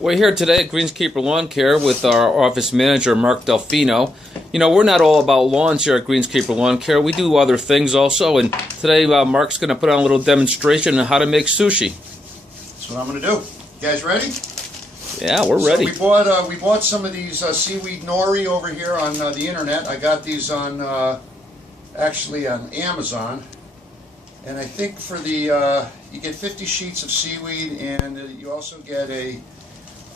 We're here today at Greenskeeper Lawn Care with our office manager, Mark Delfino. You know, we're not all about lawns here at Greenskeeper Lawn Care. We do other things also, and today Mark's going to put on a little demonstration on how to make sushi. That's what I'm going to do. You guys ready? Yeah, we're ready. So we bought some of these seaweed nori over here on the internet. I got these on actually on Amazon, and I think for the you get 50 sheets of seaweed, and you also get a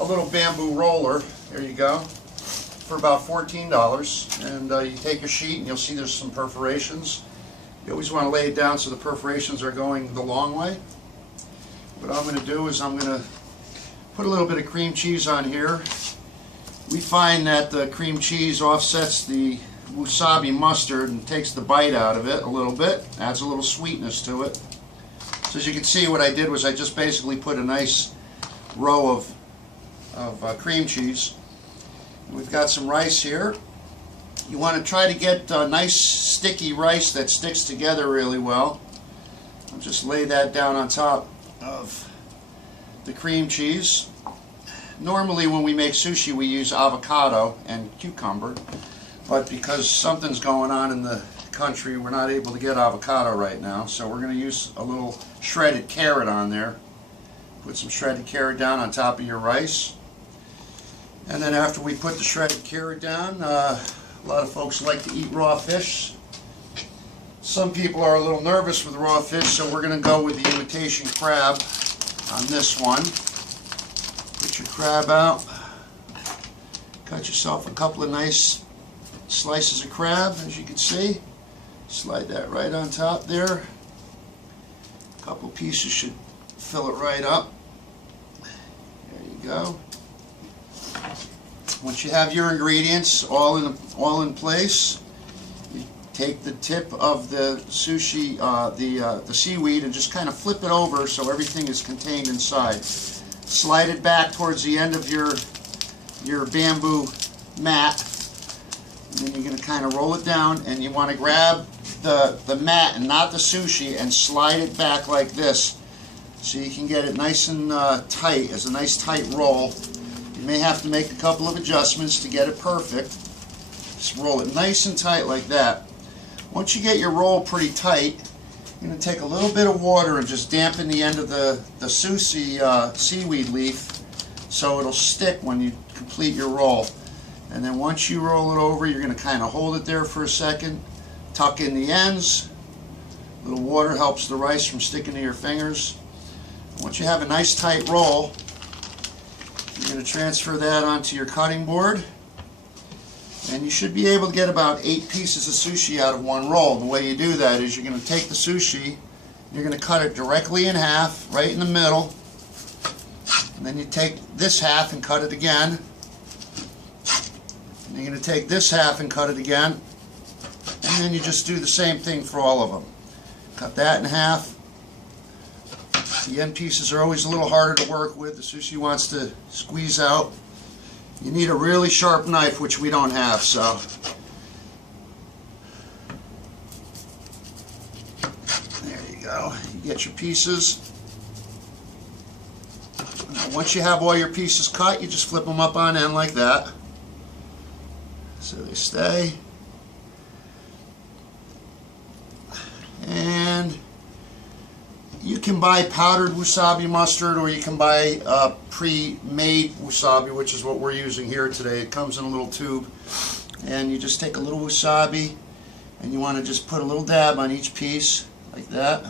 little bamboo roller. There you go, for about $14. And you take a sheet, and you'll see there's some perforations. You always want to lay it down so the perforations are going the long way. What I'm going to do is I'm going to put a little bit of cream cheese on here. We find that the cream cheese offsets the wasabi mustard and takes the bite out of it a little bit, adds a little sweetness to it. So as you can see, what I did was I just basically put a nice row of cream cheese. We've got some rice here. You want to try to get nice sticky rice that sticks together really well. I'll just lay that down on top of the cream cheese. Normally when we make sushi we use avocado and cucumber, but because something's going on in the country we're not able to get avocado right now, so we're going to use a little shredded carrot on there. Put some shredded carrot down on top of your rice. And then after we put the shredded carrot down, a lot of folks like to eat raw fish. Some people are a little nervous with raw fish, so we're going to go with the imitation crab on this one. Put your crab out. Cut yourself a couple of nice slices of crab, as you can see. Slide that right on top there. A couple pieces should fill it right up. There you go. Once you have your ingredients all in place, you take the tip of the sushi, the seaweed, and just kind of flip it over so everything is contained inside. Slide it back towards the end of your bamboo mat, and then you're going to kind of roll it down, and you want to grab the mat and not the sushi and slide it back like this so you can get it nice and tight, as a nice tight roll. You may have to make a couple of adjustments to get it perfect. Just roll it nice and tight like that. Once you get your roll pretty tight, you're going to take a little bit of water and just dampen the end of the sushi seaweed leaf so it'll stick when you complete your roll. And then once you roll it over, you're going to kind of hold it there for a second, tuck in the ends. A little water helps the rice from sticking to your fingers. Once you have a nice tight roll, you're going to transfer that onto your cutting board, and you should be able to get about 8 pieces of sushi out of one roll. The way you do that is you're going to take the sushi, and you're going to cut it directly in half, right in the middle, and then you take this half and cut it again, and you're going to take this half and cut it again, and then you just do the same thing for all of them. Cut that in half. The end pieces are always a little harder to work with. The sushi wants to squeeze out. You need a really sharp knife, which we don't have, so. There you go. You get your pieces. Now, once you have all your pieces cut, you just flip them up on end like that, so they stay. And you can buy powdered wasabi mustard, or you can buy pre-made wasabi, which is what we're using here today. It comes in a little tube, and you just take a little wasabi, and you want to just put a little dab on each piece like that.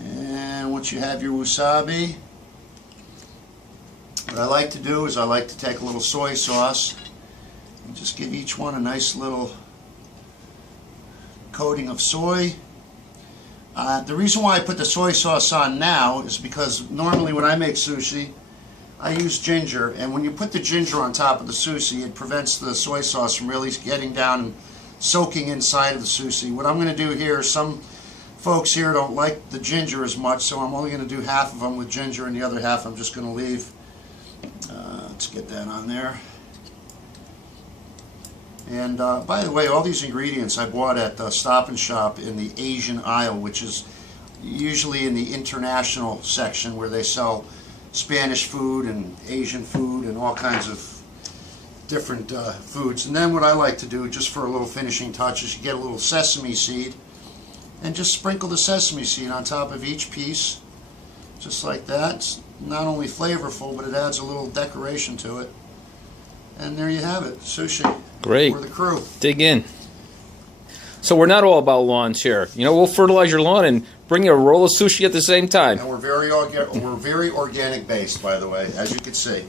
And once you have your wasabi, what I like to do is I like to take a little soy sauce and just give each one a nice little coating of soy. The reason why I put the soy sauce on now is because normally when I make sushi I use ginger, and when you put the ginger on top of the sushi it prevents the soy sauce from really getting down and soaking inside of the sushi. What I'm going to do here, some folks here don't like the ginger as much, so I'm only going to do half of them with ginger and the other half I'm just going to leave. Let's get that on there. And by the way, all these ingredients I bought at Stop and Shop in the Asian aisle, which is usually in the international section where they sell Spanish food and Asian food and all kinds of different foods. And then what I like to do, just for a little finishing touch, is you get a little sesame seed and just sprinkle the sesame seed on top of each piece, just like that. It's not only flavorful, but it adds a little decoration to it. And there you have it, sushi. Great. For the crew. Dig in. So we're not all about lawns here. You know, we'll fertilize your lawn and bring you a roll of sushi at the same time. And we're very organic based, by the way, as you can see.